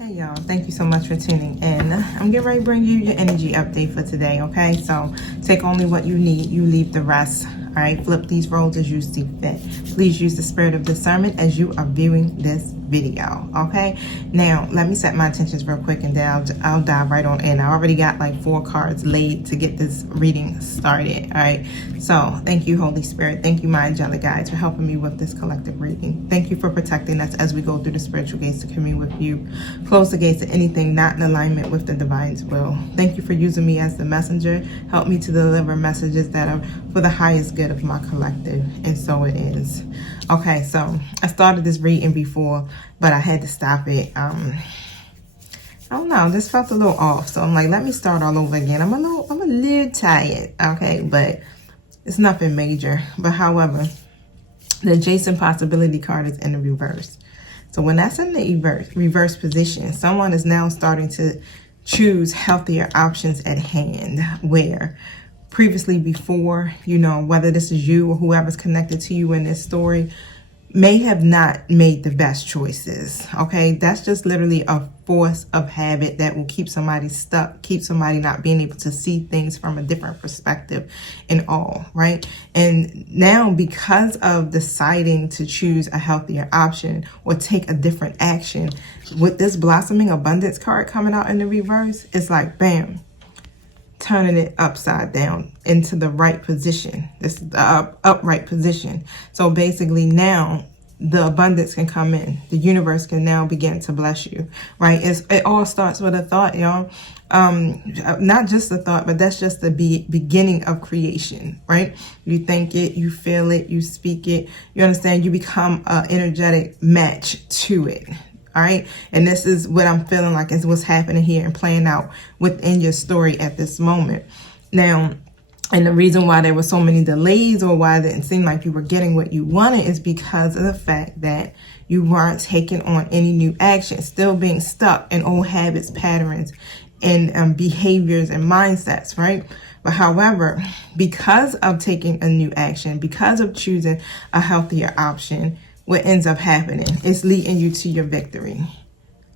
Hey y'all, thank you so much for tuning in. I'm getting ready to bring you your energy update for today, okay? So take only what you need, you leave the rest. All right, flip these roles as you see fit. Please use the spirit of discernment as you are viewing this video, okay? Now, let me set my intentions real quick and then I'll dive right on in. I already got like 4 cards laid to get this reading started, all right? So thank you, Holy Spirit. Thank you, my angelic guides, for helping me with this collective reading. Thank you for protecting us as we go through the spiritual gates to commune with you. Close the gates to anything not in alignment with the divine's will. Thank you for using me as the messenger. Help me to deliver messages that are for the highest good of my collective, and so it is. Okay, so I started this reading before, but I had to stop it. I don't know, this felt a little off, so I'm like, let me start all over again. I'm a little tired, okay, but it's nothing major. But however, the adjacent possibility card is in the reverse. So when that's in the reverse position, someone is now starting to choose healthier options at hand, where previously before, you know, whether this is you or whoever's connected to you in this story, may have not made the best choices, okay? That's just literally a force of habit that will keep somebody stuck, keep somebody not being able to see things from a different perspective and all, right? And now, because of deciding to choose a healthier option or take a different action, with this blossoming abundance card coming out in the reverse, it's like, bam, turning it upside down into the right position. This is the upright position. So basically now the abundance can come in. The universe can now begin to bless you, right? It all starts with a thought, y'all. Not just a thought, but that's just the beginning of creation, right? You think it, you feel it, you speak it, you understand, you become an energetic match to it. All right. And this is what I'm feeling like is what's happening here and playing out within your story at this moment. Now, and the reason why there were so many delays or why it didn't seem like you were getting what you wanted is because of the fact that you weren't taking on any new action, still being stuck in old habits, patterns, and behaviors and mindsets, right? But however, because of taking a new action, because of choosing a healthier option, what ends up happening is leading you to your victory.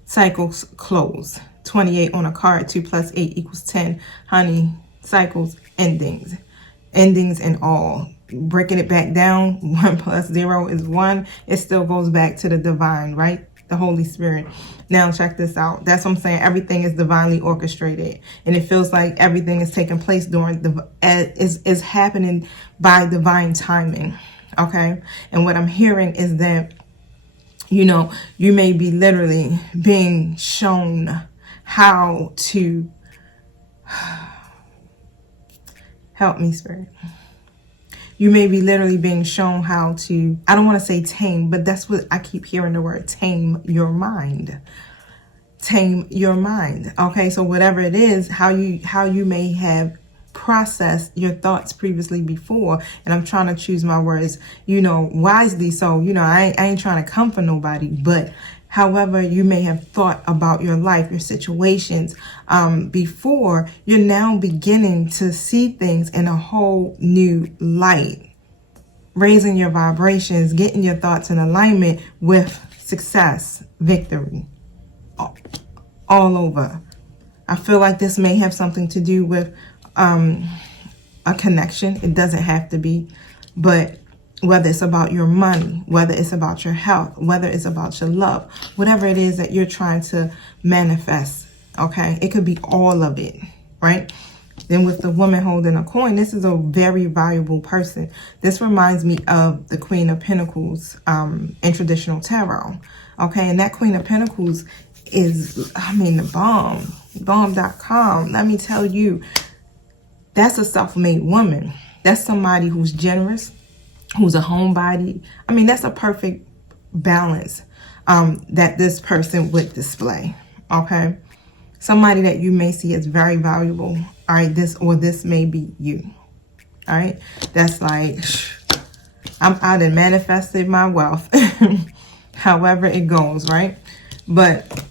Cycles close. 28 on a card. 2 plus 8 equals 10. Honey, cycles, endings. Endings and all. Breaking it back down, 1 plus 0 is 1. It still goes back to the divine, right? The Holy Spirit. Now check this out. That's what I'm saying. Everything is divinely orchestrated. And it feels like everything is taking place during is happening by divine timing. Okay, and what I'm hearing is that, you know, you may be literally being shown how to help me, Spirit. You may be literally being shown how to, I don't want to say tame, but that's what I keep hearing, the word tame your mind. Tame your mind. Okay, so whatever it is, how you may have process your thoughts previously before, and I'm trying to choose my words, you know, wisely. So, you know, I ain't trying to come for nobody, but however you may have thought about your life, your situations before, you're now beginning to see things in a whole new light, raising your vibrations, getting your thoughts in alignment with success, victory, all over. I feel like this may have something to do with a connection. It doesn't have to be, but whether it's about your money, whether it's about your health, whether it's about your love, whatever it is that you're trying to manifest, okay? It could be all of it, right? Then with the woman holding a coin, this is a very valuable person. This reminds me of the Queen of Pentacles in traditional tarot, okay? And that Queen of Pentacles is, I mean, the bomb.com. Let me tell you, that's a self-made woman. That's somebody who's generous, who's a homebody. I mean, that's a perfect balance that this person would display, okay? Somebody that you may see as very valuable, all right? This may be you, all right? That's like, I done manifested my wealth, however it goes, right? But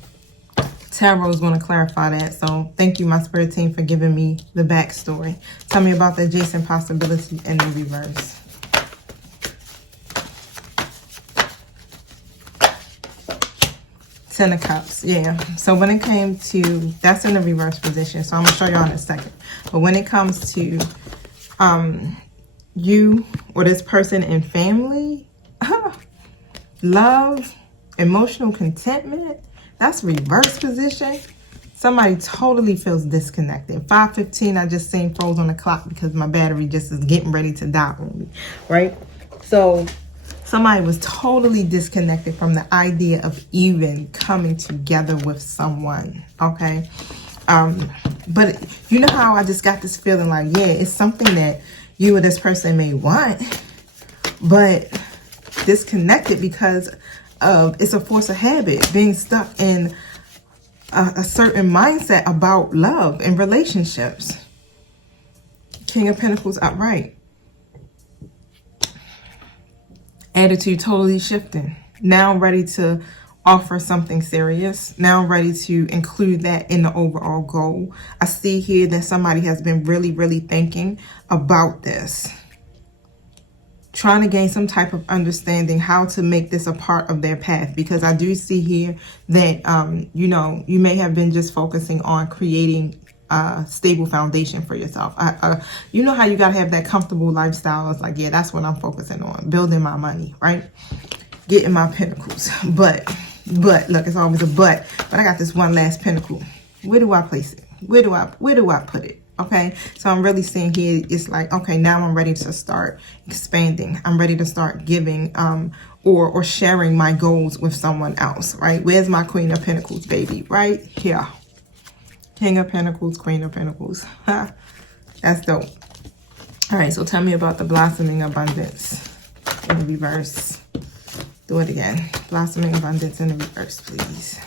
Tarot is going to clarify that. So thank you, my spirit team, for giving me the backstory. Tell me about the adjacent possibility in the reverse. Ten of Cups, yeah. So when it came to, that's in the reverse position, so I'm going to show y'all in a second. But when it comes to you or this person and family, love, emotional contentment, that's reverse position. Somebody totally feels disconnected. 5:15, I just seen froze on the clock because my battery just is getting ready to die on me, right? So somebody was totally disconnected from the idea of even coming together with someone, okay? But you know how I just got this feeling like, yeah, it's something that you or this person may want, but disconnected because of, it's a force of habit, being stuck in a certain mindset about love and relationships. King of Pentacles upright. Attitude totally shifting. Now ready to offer something serious. Now ready to include that in the overall goal. I see here that somebody has been really, really thinking about this. Trying to gain some type of understanding how to make this a part of their path, because I do see here that you know, you may have been just focusing on creating a stable foundation for yourself. You know how you gotta have that comfortable lifestyle. It's like, yeah, that's what I'm focusing on, building my money, right? Getting my pentacles. But look, it's always a but I got this one last pentacle. Where do I place it? Where do I put it? Okay, so I'm really seeing here, it's like, okay, now I'm ready to start expanding. I'm ready to start giving or sharing my goals with someone else, right? Where's my Queen of Pentacles, baby? Right here. King of Pentacles, Queen of Pentacles. That's dope. All right, so tell me about the blossoming abundance in the reverse. Do it again. Blossoming abundance in the reverse, please.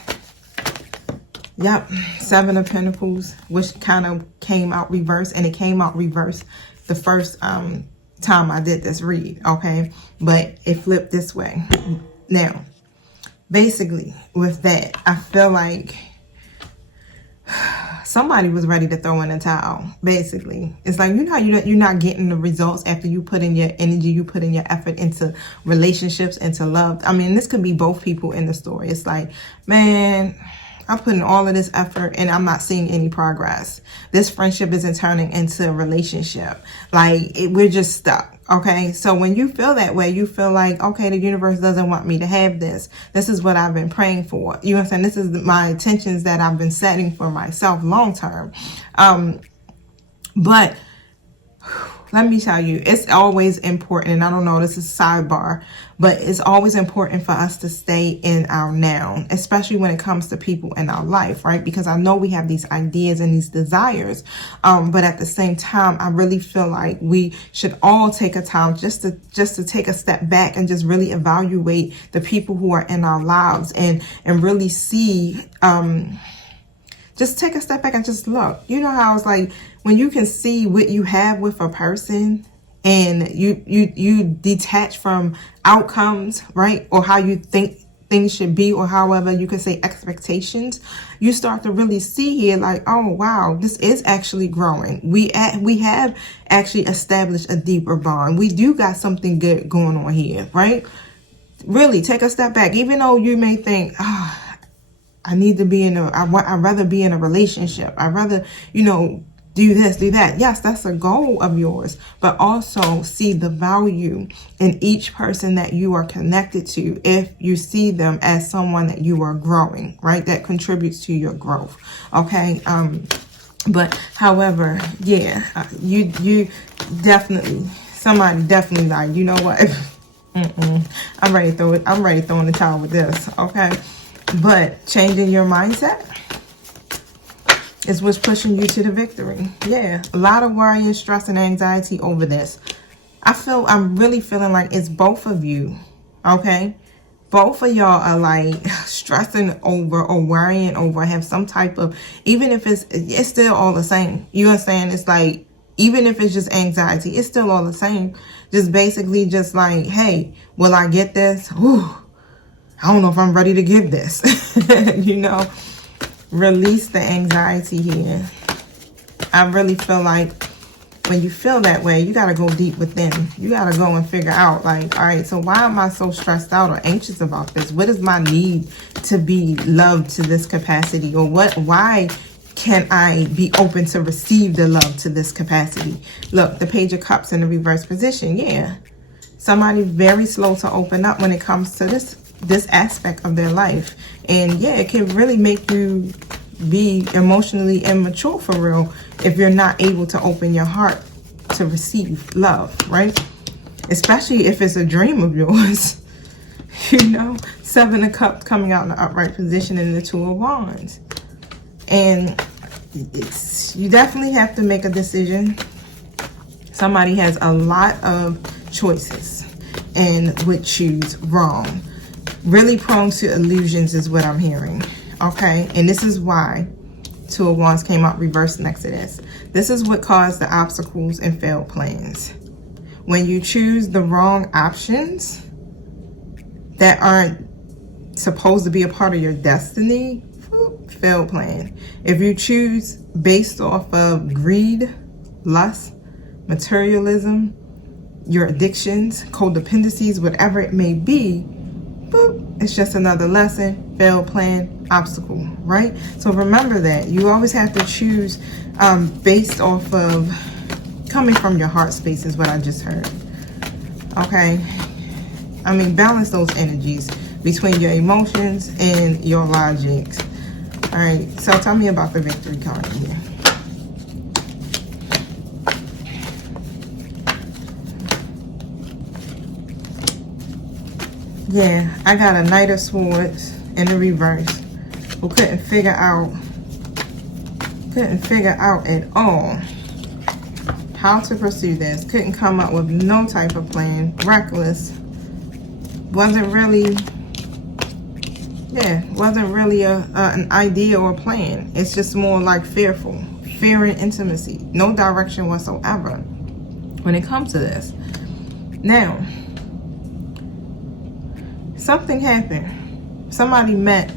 Yep, Seven of Pentacles, which kind of came out reverse, and it came out reverse the first time I did this read, okay? But it flipped this way. Now, basically, with that, I feel like somebody was ready to throw in a towel, basically. It's like, you know how you're not getting the results after you put in your energy, you put in your effort into relationships, into love. I mean, this could be both people in the story. It's like, man, I'm putting all of this effort and I'm not seeing any progress. This friendship isn't turning into a relationship. Like, we're just stuck. Okay, so when you feel that way, you feel like, okay, the universe doesn't want me to have this. This is what I've been praying for. You understand? This is my intentions that I've been setting for myself long term. But let me tell you, it's always important, and I don't know, this is sidebar, but it's always important for us to stay in our now, especially when it comes to people in our life, right? Because I know we have these ideas and these desires, but at the same time, I really feel like we should all take a time just to take a step back and just really evaluate the people who are in our lives and really see, just take a step back and just look. You know how it's like, when you can see what you have with a person and you detach from outcomes, right? Or how you think things should be, or however you could say expectations, you start to really see here like, oh wow, this is actually growing. We have actually established a deeper bond. We do got something good going on here, right? Really take a step back. Even though you may think, I need to be I'd rather be in a relationship. I'd rather, you know, do this, do that. Yes, that's a goal of yours, but also see the value in each person that you are connected to if you see them as someone that you are growing, right? That contributes to your growth, okay? But however, yeah, you definitely, somebody definitely like, you know what? I'm ready to throw it. I'm ready to throw in the towel with this, okay? But changing your mindset is what's pushing you to the victory. Yeah, a lot of worry and stress and anxiety over this. I'm really feeling like it's both of you, okay? Both of y'all are like stressing over or worrying over, have some type of, even if it's still all the same. You understand? It's like, even if it's just anxiety, it's still all the same. Just basically just like, hey, will I get this? Whew, I don't know if I'm ready to give this. You know? Release the anxiety here. I really feel like when you feel that way, you got to go deep within. You got to go and figure out, like, all right, so why am I so stressed out or anxious about this? What is my need to be loved to this capacity? Or why can I be open to receive the love to this capacity? Look, the Page of Cups in the reverse position. Yeah. Somebody very slow to open up when it comes to this aspect of their life. And yeah, it can really make you be emotionally immature for real if you're not able to open your heart to receive love, right? Especially if it's a dream of yours. You know, Seven of Cups coming out in the upright position and the Two of Wands. And you definitely have to make a decision. Somebody has a lot of choices and would choose wrong. Really prone to illusions is what I'm hearing. Okay, and this is why Two of Wands came out reversed next to this. This is what caused the obstacles and failed plans. When you choose the wrong options that aren't supposed to be a part of your destiny, failed plan. If you choose based off of greed, lust, materialism, your addictions, codependencies, whatever it may be, boop, it's just another lesson, failed plan, obstacle, right? So remember that. You always have to choose based off of coming from your heart space is what I just heard. Okay? I mean, balance those energies between your emotions and your logic. All right, so tell me about the victory card here. Yeah, I got a Knight of Swords in the reverse who couldn't figure out at all how to pursue this. Couldn't come up with no type of plan. Reckless. Wasn't really an idea or plan. It's just more like fearful. Fear and intimacy. No direction whatsoever when it comes to this. Now, something happened. Somebody met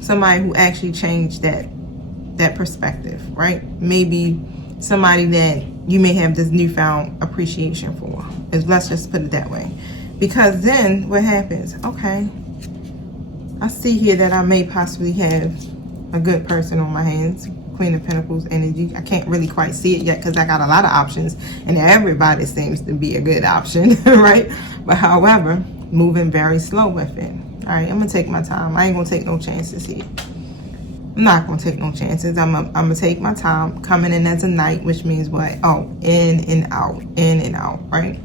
somebody who actually changed that perspective, right? Maybe somebody that you may have this newfound appreciation for. Let's just put it that way. Because then what happens? Okay, I see here that I may possibly have a good person on my hands. Queen of Pentacles energy. I can't really quite see it yet because I got a lot of options and everybody seems to be a good option, right? But however, moving very slow with it. All right, I'm gonna take my time. I ain't gonna take no chances here. I'm not gonna take no chances. I'm gonna take my time. Coming in as a knight, which means what? Oh, in and out, right?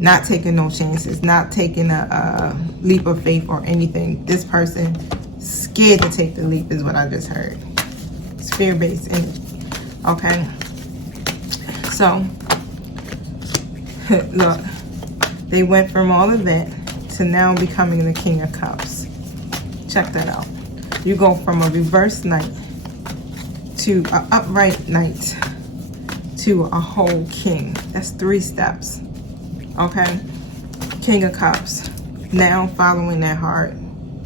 Not taking no chances. Not taking a leap of faith or anything. This person scared to take the leap is what I just heard. It's fear-based energy. Okay. So, look, they went from all of that to now becoming the King of Cups. Check that out. You go from a reverse knight to an upright knight to a whole king. That's 3 steps. Okay? King of Cups. Now following their heart.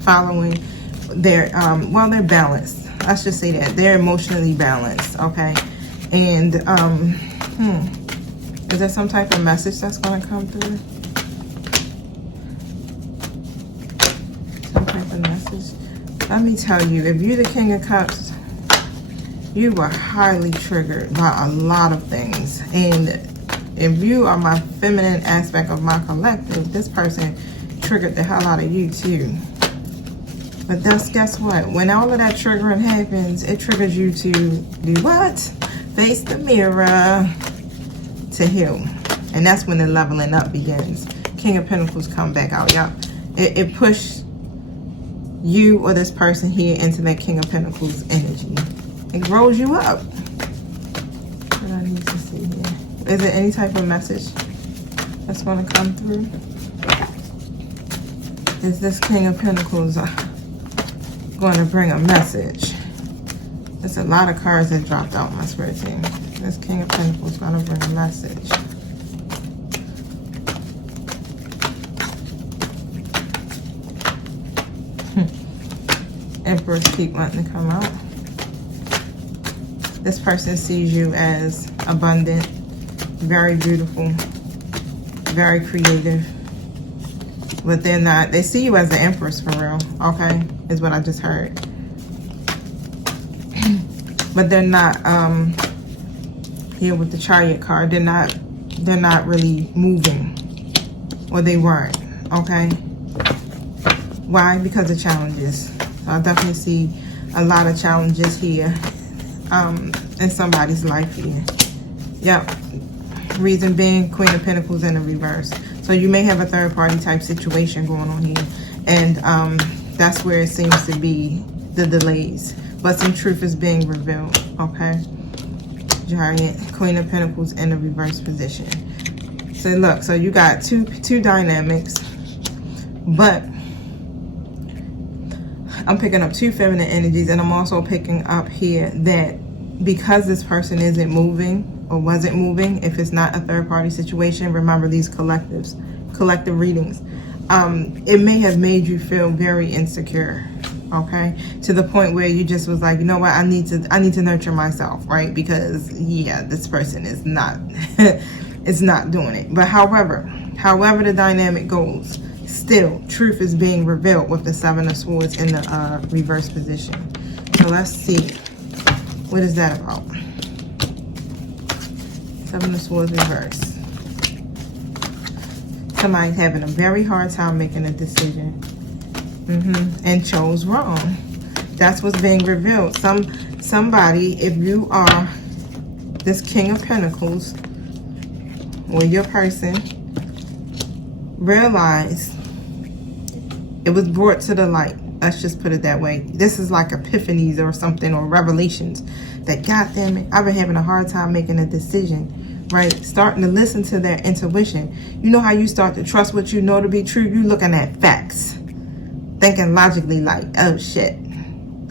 Following their, well, they're balanced. Let's just say that. They're emotionally balanced. Okay? And, is there some type of message that's going to come through? Some type of message? Let me tell you, if you're the King of Cups, you were highly triggered by a lot of things. And if you are my feminine aspect of my collective, this person triggered the hell out of you too. But that's, guess what? When all of that triggering happens, it triggers you to do what? Face the mirror to heal. And that's when the leveling up begins. King of Pentacles come back out. Yep. It pushed you or this person here into that King of Pentacles energy. It grows you up. What I need to see here. Is there any type of message that's going to come through? Is this King of Pentacles going to bring a message? There's a lot of cards that dropped out my spirit team. This King of Pentacles going to bring a message. Emperors keep wanting to come out. This person sees you as abundant, Very beautiful. Very creative. But they're not. They see you as the Empress for real. Okay? Is what I just heard. But they're not, here with the Chariot card, they're not really moving. Or they weren't. Okay? Why? Because of challenges. I definitely see a lot of challenges here in somebody's life here. Yep. Reason being, Queen of Pentacles in the reverse. So you may have a third party type situation going on here. And that's where it seems to be the delays. But some truth is being revealed. Okay? Giant, Queen of Pentacles in the reverse position. So look, so you got two dynamics. But I'm picking up two feminine energies, and I'm also picking up here that because this person isn't moving or wasn't moving, if it's not a third-party situation, remember these collective readings, it may have made you feel very insecure, okay, to the point where you just was like, you know what, I need to nurture myself, right? Because yeah, this person is not it's not doing it. But however the dynamic goes, still, truth is being revealed with the Seven of Swords in the reverse position. So let's see. What is that about? Seven of Swords reverse. Somebody's having a very hard time making a decision. And chose wrong. That's what's being revealed. Somebody, if you are this King of Pentacles, or your person, realize it was brought to the light. Let's just put it that way. This is like epiphanies or something, or revelations. That, God damn it, I've been having a hard time making a decision. Right? Starting to listen to their intuition. You know how you start to trust what you know to be true? You're looking at facts. Thinking logically like, oh shit.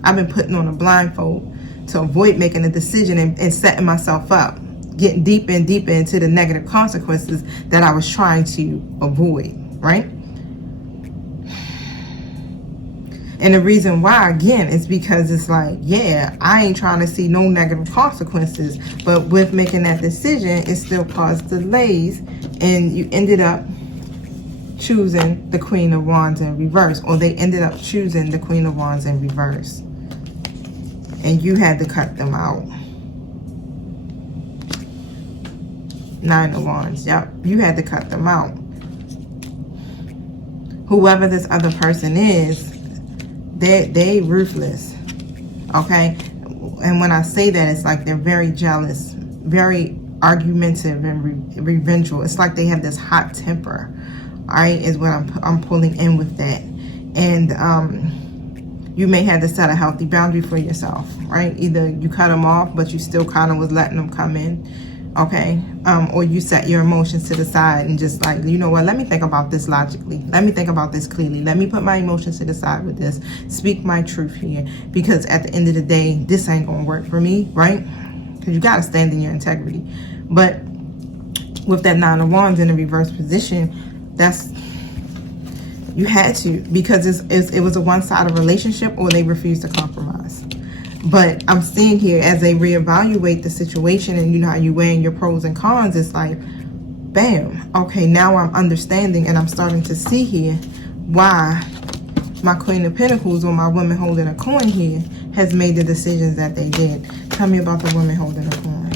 I've been putting on a blindfold to avoid making a decision and setting myself up. Getting deeper and deeper into the negative consequences that I was trying to avoid. Right? And the reason why, again, is because it's like, yeah, I ain't trying to see no negative consequences. But with making that decision, it still caused delays. And you ended up choosing the Queen of Wands in reverse. Or they ended up choosing the Queen of Wands in reverse. And you had to cut them out. Nine of Wands. Yep. You had to cut them out. Whoever this other person is, they ruthless, okay? And when I say that, it's like they're very jealous, very argumentative and revengeful. It's like they have this hot temper, all right, is what I'm pulling in with that. And you may have to set a healthy boundary for yourself, right? Either you cut them off, but you still kind of was letting them come in, okay? Or you set your emotions to the side and just like, you know what, let me think about this logically. Let me think about this clearly. Let me put my emotions to the side with this. Speak my truth here. Because at the end of the day, this ain't going to work for me, right? Because you got to stand in your integrity. But with that Nine of Wands in the reverse position, that's, you had to. Because it was a one-sided relationship, or they refused to compromise. But I'm seeing here as they reevaluate the situation, and you know how you weighing your pros and cons, it's like, bam, okay, now I'm understanding and I'm starting to see here why my Queen of Pentacles, or my woman holding a coin here, has made the decisions that they did. Tell me about the woman holding a coin.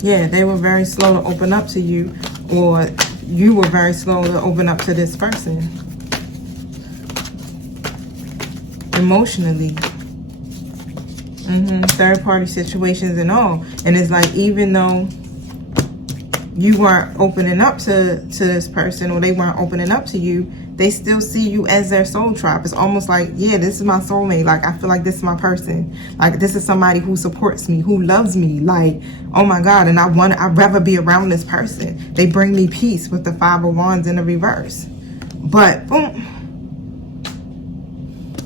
Yeah, they were very slow to open up to you, or you were very slow to open up to this person. Emotionally. Third party situations and all. And it's like, even though you weren't opening up to this person, or they weren't opening up to you, they still see you as their soul tribe. It's almost like, yeah, this is my soulmate. Like, I feel like this is my person. Like, this is somebody who supports me, who loves me. Like, oh my God, and I'd rather be around this person. They bring me peace with the Five of Wands in the reverse. But, boom,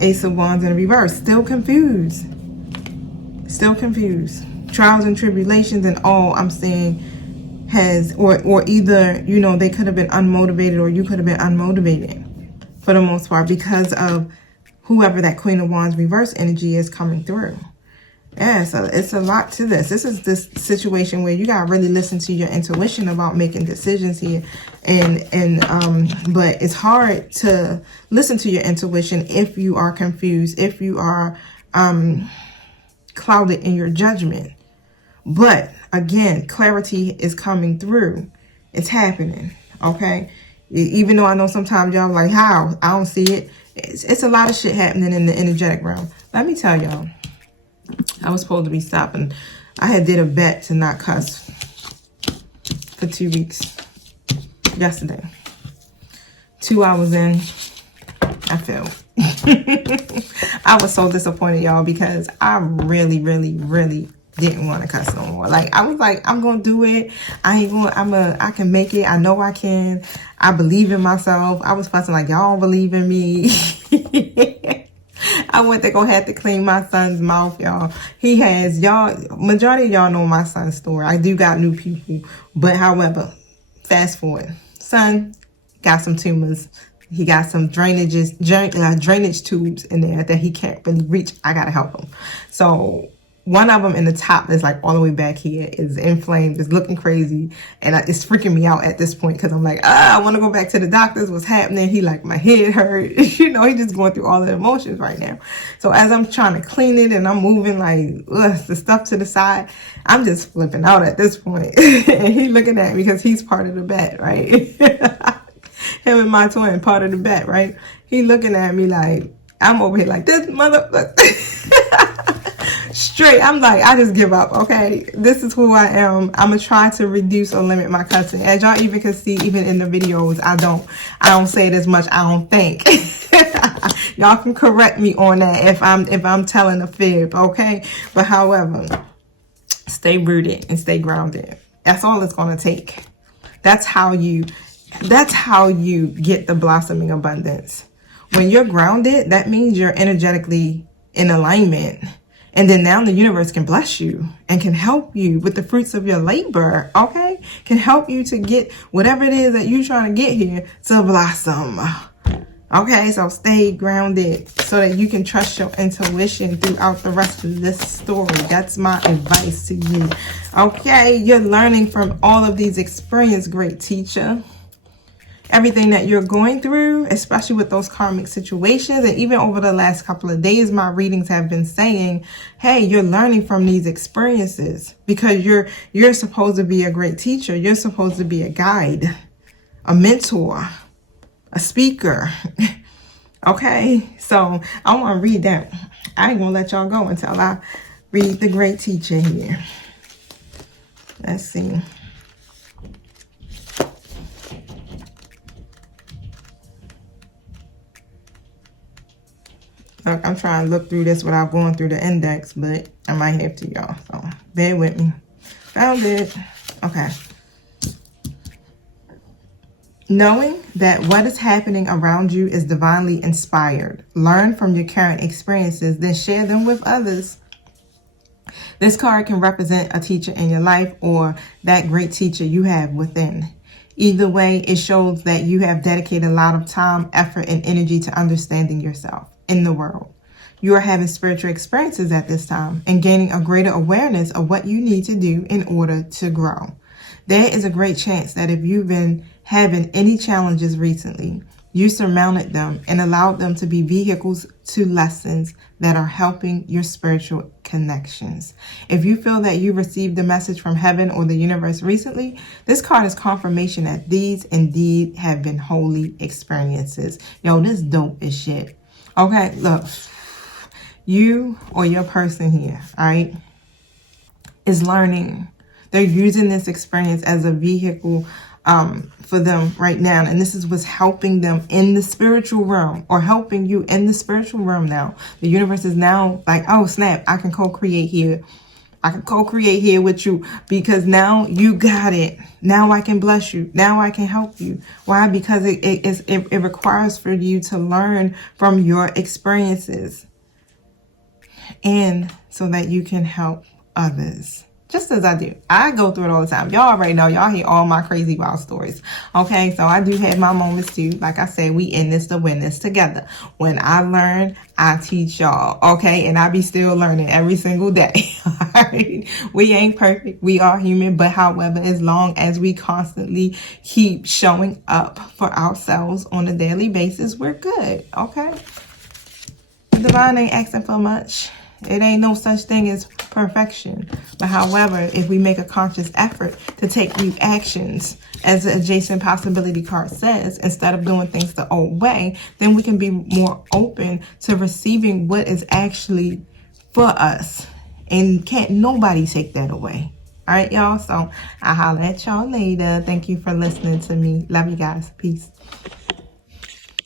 Ace of Wands in the reverse. Still confused. Still confused. Trials and tribulations and all, I'm saying, has, or either, you know, they could have been unmotivated, or you could have been unmotivated for the most part, because of whoever that Queen of Wands reverse energy is coming through. Yeah, so it's a lot to this. This is this situation where you gotta really listen to your intuition about making decisions here. But it's hard to listen to your intuition if you are confused, if you are clouded in your judgment. But again, clarity is coming through. It's happening, okay? Even though I know sometimes y'all like, how? I don't see it. It's a lot of shit happening in the energetic realm. Let me tell y'all. I was supposed to be stopping. I had did a bet to not cuss for 2 weeks. Yesterday. 2 hours in, I failed. I was so disappointed, y'all, because I really, really, really didn't want to cuss no more. Like, I was like, I'm gonna do it. I can make it. I know I can. I believe in myself. I was fussing like, y'all don't believe in me. I went to go have to clean my son's mouth, y'all. He has, y'all, majority of y'all know my son's story. I do got new people. But however, fast forward. Son got some tumors. He got some drainage tubes in there that he can't really reach. I got to help him. So one of them in the top that's like all the way back here is inflamed. It's looking crazy. And it's freaking me out at this point because I'm like, I want to go back to the doctors. What's happening? He like, my head hurt. You know, he's just going through all the emotions right now. So as I'm trying to clean it and I'm moving like the stuff to the side, I'm just flipping out at this point. And he looking at me because he's part of the bet, right? Him and my twin, part of the bet, right? He looking at me like, I'm over here like, this mother... Straight, I'm like, I just give up, okay? This is who I am. I'm gonna try to reduce or limit my cussing. As y'all even can see, even in the videos, I don't say it as much, I don't think. Y'all can correct me on that if I'm telling a fib, okay? But however, stay rooted and stay grounded. That's all it's gonna take. That's how you get the blossoming abundance. When you're grounded, that means you're energetically in alignment. And then now the universe can bless you and can help you with the fruits of your labor, okay? Can help you to get whatever it is that you're trying to get here to blossom. Okay, so stay grounded so that you can trust your intuition throughout the rest of this story. That's my advice to you. Okay, you're learning from all of these experiences, great teacher. Everything that you're going through, especially with those karmic situations, and even over the last couple of days, my readings have been saying, hey, you're learning from these experiences because you're supposed to be a great teacher. You're supposed to be a guide, a mentor, a speaker. Okay, so I want to read that. I ain't gonna let y'all go until I read the great teacher here. Let's see. Look, I'm trying to look through this without going through the index, but I might have to, y'all. So bear with me. Found it. Okay. Knowing that what is happening around you is divinely inspired. Learn from your current experiences, then share them with others. This card can represent a teacher in your life or that great teacher you have within. Either way, it shows that you have dedicated a lot of time, effort, and energy to understanding yourself in the world. You are having spiritual experiences at this time and gaining a greater awareness of what you need to do in order to grow. There is a great chance that if you've been having any challenges recently, you surmounted them and allowed them to be vehicles to lessons that are helping your spiritual connections. If you feel that you received a message from heaven or the universe recently, this card is confirmation that these indeed have been holy experiences. Yo, this dope as shit. Okay, look, you or your person here, all right, is learning. They're using this experience as a vehicle for them right now. And this is what's helping them in the spiritual realm or helping you in the spiritual realm now. The universe is now like, oh, snap, I can co-create here. I can co-create here with you because now you got it. Now I can bless you. Now I can help you. Why? Because it requires for you to learn from your experiences and so that you can help others. Just as I do. I go through it all the time. Y'all already know. Y'all hear all my crazy wild stories. Okay, so I do have my moments too. Like I said, we in this to win this together. When I learn, I teach y'all. Okay, and I be still learning every single day. Alright, we ain't perfect. We are human. But however, as long as we constantly keep showing up for ourselves on a daily basis, we're good. Okay, Divine ain't asking for much. It ain't no such thing as perfection. But however, if we make a conscious effort to take new actions, as the adjacent possibility card says, instead of doing things the old way, then we can be more open to receiving what is actually for us. And can't nobody take that away. All right, y'all. So I'll holler at y'all later. Thank you for listening to me. Love you guys. Peace.